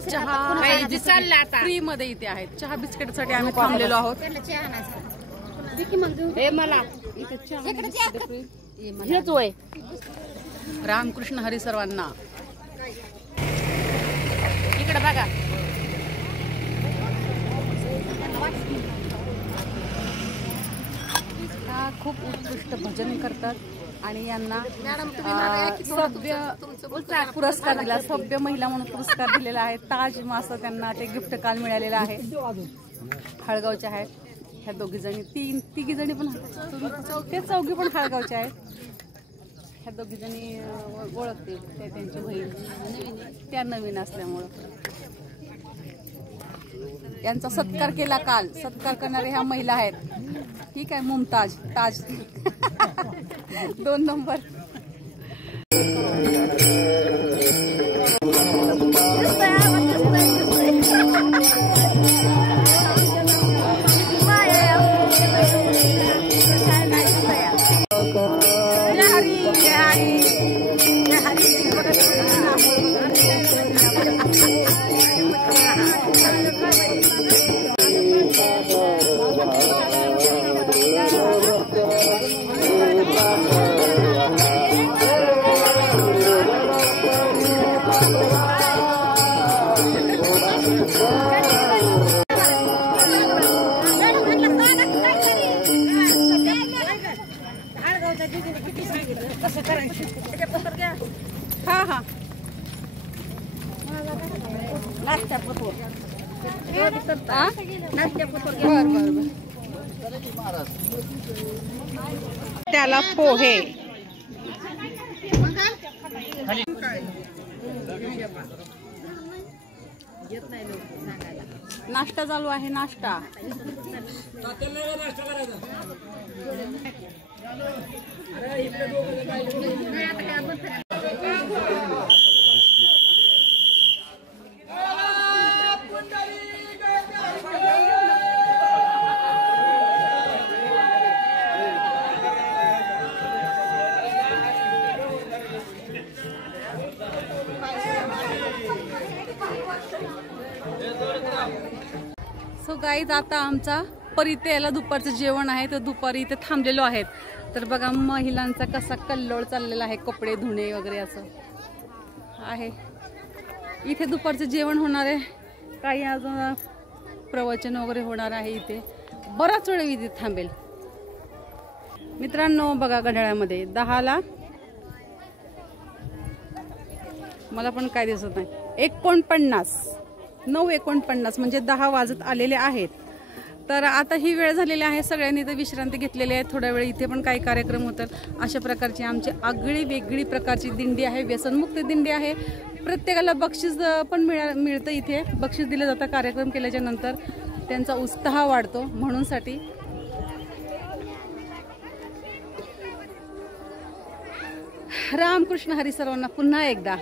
चहा फ्री मध्ये इथे आहेत. चहा बिस्किट साठी आम्ही थांबलेलो आहोत. रामकृष्ण हरी सर्वांना. इकडे बघा. खूप उत्कृष्ट भजन करतात आणि यांना सभ्य पुरस्कार दिला. सभ्य महिला म्हणून पुरस्कार दिलेला आहे. ताज मासा त्यांना ते गिफ्ट काल मिळालेलं आहे. हळगावच्या आहेत ह्या दोघी जणी. तिघी जणी पण ते चौघी पण हळगावच्या आहेत. ह्या दोघी जणी ओळखते ते त्यांची बहीण त्या नवीन असल्यामुळं. यांचा सत्कार केला काल. सत्कार करणारे ह्या महिला आहेत. ठीक आहे. मुमताज ताज 2 नंबर. हा हा त्याला पोहे. नाश्ता चालू आहे. नाश्ता सो गाईज आता आमचा परिते याला दुपारचं जेवण आहे. तर दुपारी इथे थांबलेलो आहेत. तर बघा महिलांचा कसा कल्लोळ चाललेला आहे. कपडे धुणे वगैरे असं आहे. इथे दुपारचं जेवण होणार आहे. काही अजून प्रवचन वगैरे होणार आहे. इथे बराच वेळ इथे थांबेल. मित्रांनो बघा घड्याळामध्ये 10ला मला पण काय दिसत नाही 49 9:49 म्हणजे 10 वाजत आलेले आहेत. तर आता ही वेळ झालेली आहे. सगळ्यांनी तर विश्रांती घेतलेली आहे. थोड्या वेळ इथे पण काही कार्यक्रम होतात. अशा प्रकारची आमची आगळी वेगळी प्रकारची दिंडी आहे. व्यसनमुक्त दिंडी आहे. प्रत्येकाला बक्षीस पण मिळतं. इथे बक्षीस दिलं जातं. कार्यक्रम केल्याच्या नंतर त्यांचा उत्साह वाढतो म्हणून साठी. रामकृष्ण हरी सर्वांना पुन्हा एकदा.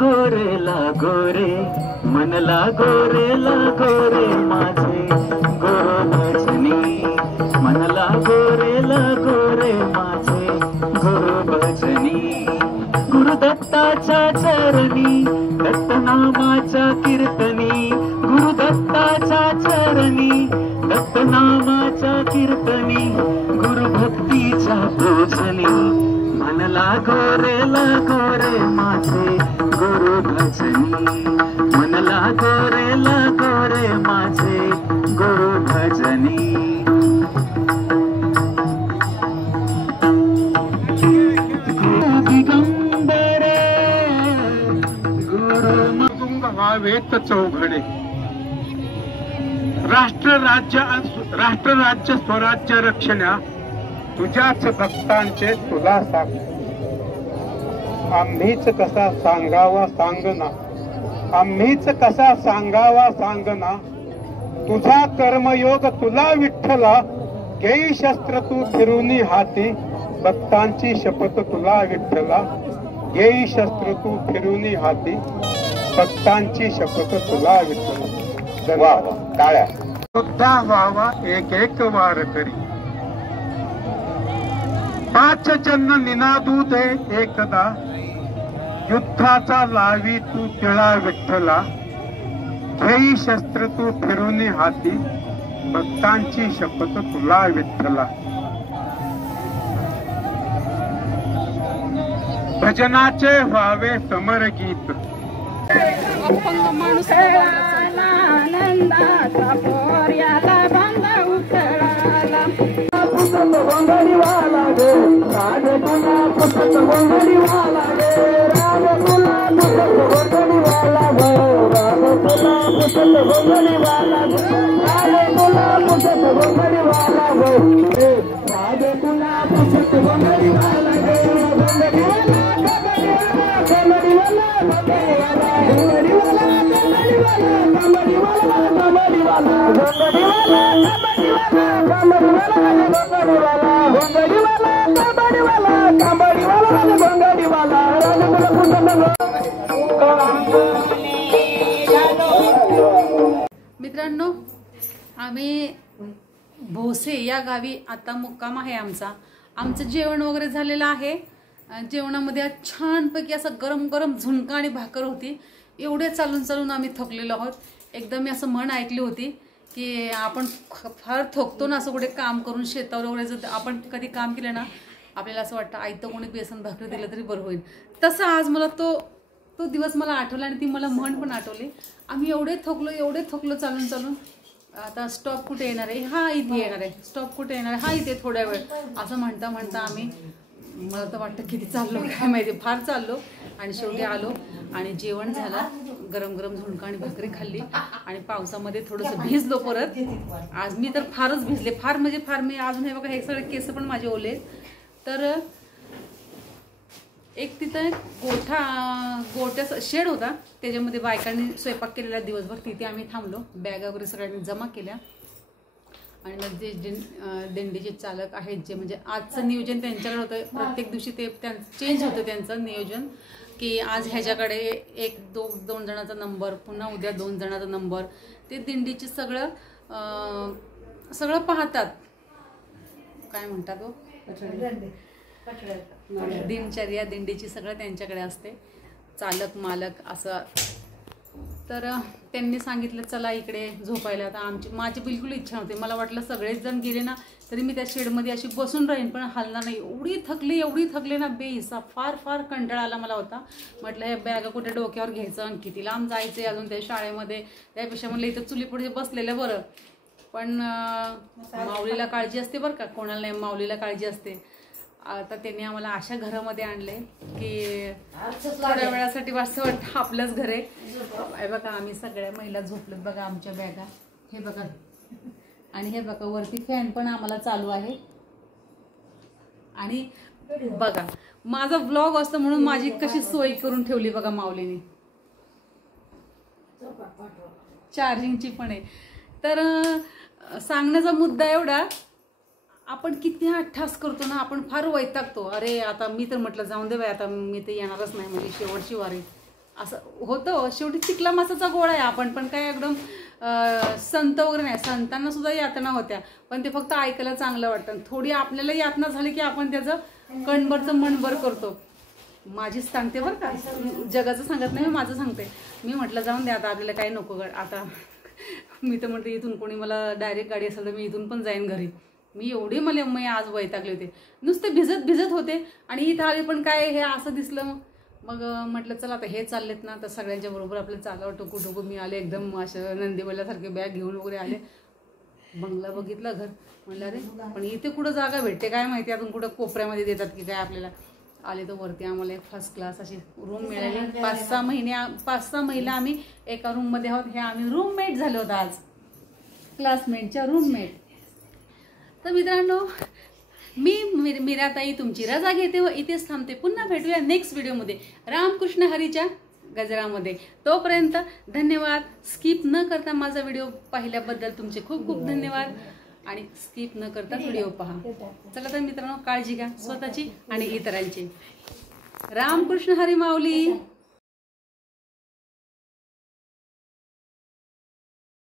गोरे मनला गोरे माझे गुरु भजनी मनला गोरे माझे गुरु भजनी गुरुदत्ताच्या चरणी दत्तनामाच्या कीर्तनी गुरुदत्ताच्या चरणी दत्तनामाच्या कीर्तनी गुरुभक्तीच्या पूजनी मनला गोरे माझे गुरु भजनी मनला गोरे माझे गुरु भजनी दिगंबरे गुरु मधुंग व्हावेत चौघडे राष्ट्र राज्य स्वराज्य रक्षणा तुझ्याच भक्तांचे तुला सांग आम्हीच कसा सांगावा सांगना आम्हीच कसा सांगावा सांगना तुझा कर्मयोग तुला विठ्ठला घेई शस्त्र तू फिरूनी हाती भक्तांची शपथ तुला विठ्ठला घेई शस्त्र तू फिरूनी हाती भक्तांची शपथ तुला विठ्ठला टाळ्या सुद्धा व्हावा एक वार करी पाच जन्म निनादू दे एकदा युद्धाचा लावी तू टिळा विठ्ठला घेई शस्त्र तू फिरूनी हाती भक्तांची शपथ तुला विठ्ठला भजनाचे व्हावे समर गीत अपंग माणूस आनंदाचा पोर्याला बांधा उतळाला पुसत गोंधळीवाला गे राज तुला पुसत गोंधळीवाला गे राज तुला पुसत गोंधळीवाला गे राज तुला पुसत गोंधळीवाला गे राज तुला पुसत गोंधळीवाला गे राज तुला पुसत गोंधळीवाला गे मित्रांनो आम्ही भोसे या गावी आता मुक्काम आहे आमचं जेवण वगैरे झालेलं आहे जेवणामध्ये आज छानपैकी असं गरम गरम झुणका आणि भाकर होती एवढे चालून आम्ही थकलेलो आहोत एकदम मी असं म्हण ऐकली होती की आपण फार थकतो ना असं कुठे काम करून शेतावर वगैरे जर आपण कधी काम केलं ना आपल्याला असं वाटतं आयतं कोणी बेसन भाकरी दिलं तरी बरं होईल तसं आज मला तो दिवस मला आठवला आणि ती मला म्हण पण आठवली आम्ही एवढे थकलो चालून आता स्टॉप कुठे येणार आहे हा इथे येणार आहे स्टॉप कुठे येणार आहे हा इथे थोड्या वेळ असं म्हणता आम्ही मला तर वाटतं किती चाललो काय माहिती फार चाललो आणि शेवटी आलो आणि जेवण झालं गरम गरम झुणका आणि भाकरी खाल्ली आणि पावसामध्ये थोडंसं भिजलो परत आज मी तर फारच भिजले फार मी अजून हे बघा हे सगळे केस पण माझे ओले तर एक तिथं गोट्याचा शेड होता त्याच्यामध्ये बायकांनी स्वयंपाक केलेला दिवसभर तिथे आम्ही थांबलो बॅगा वगैरे सगळ्यांनी जमा केल्या आणि मग जे दिंडीचे चालक आहेत जे म्हणजे आजचं नियोजन त्यांच्याकडे होतं प्रत्येक दिवशी ते चेंज होतं त्यांचं नियोजन की आज ह्याच्याकडे दोन जणांचा नंबर पुन्हा उद्या 2 जणांचा नंबर ते दिंडीचे सगळं पाहतात काय म्हणतात हो दिनचर्या दिंडीची सगळं त्यांच्याकडे असते चालक मालक असं तर त्यांनी सांगितलं चला इकडे झोपायला आता माझी बिलकुल इच्छा नव्हती मला वाटलं सगळेच जण गेले ना तरी मी त्या शेडमध्ये अशी बसून राहीन पण हलणार नाही एवढी थकली ना बेहिसा फार कंटाळा आला मला होता म्हटलं हे बॅग कुठे डोक्यावर घ्यायचं आणि किती लांब जायचं अजून त्या शाळेमध्ये त्यापेक्षा म्हणलं इथं चुलीपुढे बसलेलं बरं पण माऊलीला काळजी असते बरं का कोणाला नाही माऊलीला काळजी असते आता त्यांनी आम्हाला अशा घरामध्ये आणले की थोड्या वेळासाठी वाटतं आपलंच घर आहे बघा आम्ही सगळ्या महिला झोपलोत बघा आमच्या बॅगा हे बघा आणि हे बघा वरती फॅन पण आम्हाला चालू आहे आणि बघा माझा व्लॉग असतो म्हणून माझी कशी सोय करून ठेवली बघा माऊलीने चार्जिंगची पण आहे तर सांगण्याचा मुद्दा एवढा आपण किती अठ्ठास करतो ना आपण फार वैतागतो अरे आता मी तर म्हटलं जाऊन दे बाई आता मी तर येणारच नाही म्हणजे शेवटची वारी असं होतं. शेवटी चिखला मासाचा गोळा आहे. आपण पण काय एकदम संत वगैरे नाही. संतांना सुद्धा यातना होत्या, पण ते फक्त ऐकायला चांगलं वाटतं. थोडी आपल्याला यातना झाली की आपण त्याचं कणभरचं मनभर करतो. माझीच सांगते बरं का, जगाचं सांगत नाही, मी माझं सांगते. मी म्हटलं जाऊन द्या आता, आपल्याला काही नको आता. मी तर म्हणते इथून कोणी मला डायरेक्ट गाडी असेल तर मी इथून पण जाईन घरी. मी एवढी मी आज वैतागले होते, नुसते भिजत होते. आणि इथं आले पण काय हे असं दिसलं. मग म्हटलं चला आता हे चाललेत ना, तर सगळ्यांच्या बरोबर आपलं चालावं. टोकू मी आले एकदम असं नंदीबैलासारखे बॅग घेऊन वगैरे आले. बंगला बघितला, घर म्हणलं अरे पण इथे कुठं जागा भेटते काय माहिती, अजून कुठं कोपऱ्यामध्ये देतात की काय आपल्याला. आले तर वरती आम्हाला एक फर्स्ट क्लास अशी रूम मिळाली. 5-6 महिला आम्ही एका रूममध्ये आहोत. हे आम्ही रूममेट झालो होतो आज, क्लासमेटच्या रूममेट. तर मित्रांनो, मी मीराताई तुमची रजा घेते व इथेच थांबते. पुन्हा भेटूया नेक्स्ट व्हिडिओमध्ये रामकृष्ण हरीच्या गजरामध्ये. तोपर्यंत धन्यवाद. स्किप न करता माझा व्हिडिओ पाहिल्याबद्दल तुमचे खूप खूप धन्यवाद. आणि स्किप न करता व्हिडिओ पहा. चला तर मित्रांनो, काळजी घ्या स्वतःची आणि इतरांची. रामकृष्ण हरी माऊली.